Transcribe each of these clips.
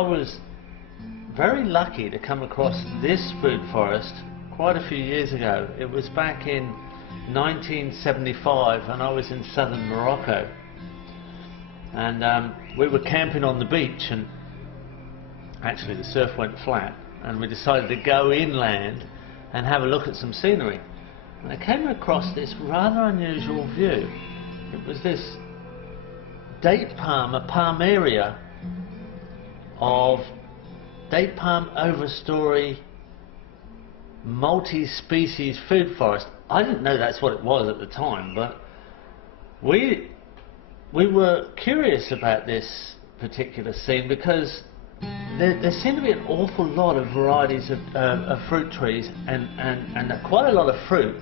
I was very lucky to come across this food forest quite a few years ago. It was back in 1975 and I was in southern Morocco, and we were camping on the beach, and actually the surf went flat and we decided to go inland and have a look at some scenery. And I came across this rather unusual view. It was this date palm, a palm area of date palm overstory multi-species food forest. I didn't know that's what it was at the time, but we were curious about this particular scene because there seemed to be an awful lot of varieties of fruit trees and quite a lot of fruit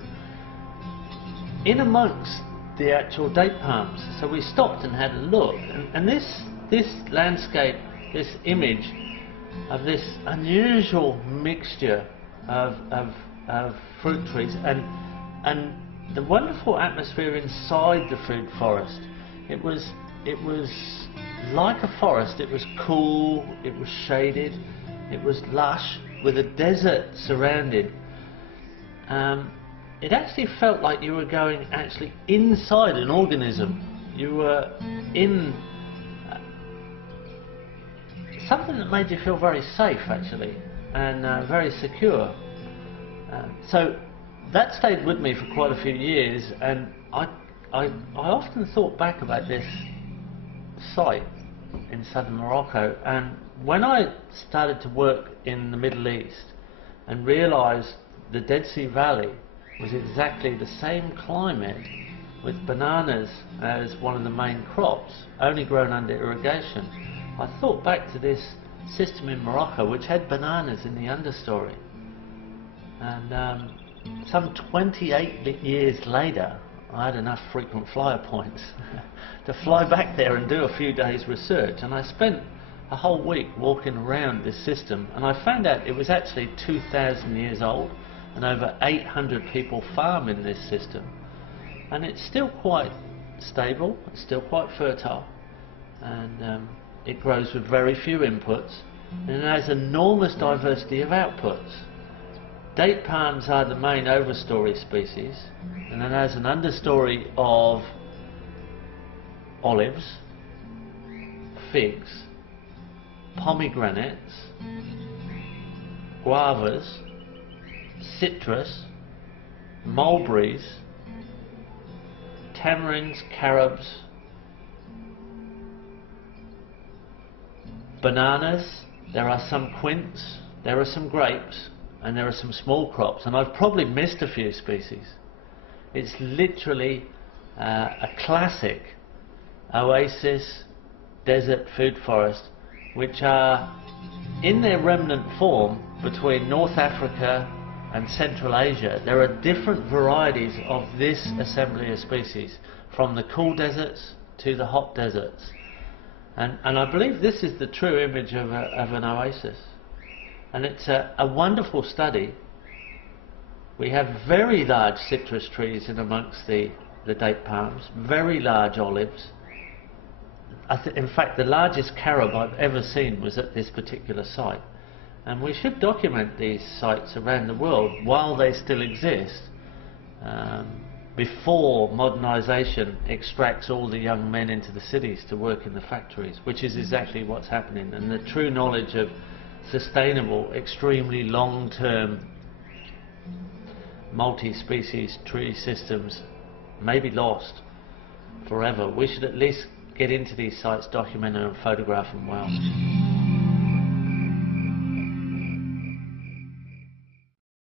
in amongst the actual date palms. So we stopped and had a look, and this landscape, this image of this unusual mixture of fruit trees and the wonderful atmosphere inside the food forest. It was like a forest. It was cool, it was shaded, it was lush with a desert surrounded. It actually felt like you were going actually inside an organism. You were in something that made you feel very safe actually, and very secure. So that stayed with me for quite a few years, and I often thought back about this site in southern Morocco, and when I started to work in the Middle East and realised the Dead Sea Valley was exactly the same climate, with bananas as one of the main crops, only grown under irrigation, I thought back to this system in Morocco which had bananas in the understory. And some 28 years later, I had enough frequent flyer points to fly back there and do a few days research, and I spent a whole week walking around this system, and I found out it was actually 2,000 years old, and over 800 people farm in this system, and it's still quite stable, it's still quite fertile, and it grows with very few inputs, and it has enormous diversity of outputs. Date palms are the main overstory species, and then has an understory of olives, figs, pomegranates, guavas, citrus, mulberries, tamarinds, carobs, bananas. There are some quince, there are some grapes, and there are some small crops, and I've probably missed a few species. It's literally a classic oasis desert food forest, which are in their remnant form between North Africa and Central Asia. There are different varieties of this assembly of species, from the cool deserts to the hot deserts, and I believe this is the true image of an oasis. And it's a wonderful study. We have very large citrus trees in amongst the date palms, very large olives. In fact, the largest carob I've ever seen was at this particular site. And we should document these sites around the world while they still exist, before modernisation extracts all the young men into the cities to work in the factories, which is exactly what's happening. And the true knowledge of sustainable, extremely long-term multi-species tree systems may be lost forever. We should at least get into these sites, document them and photograph them well.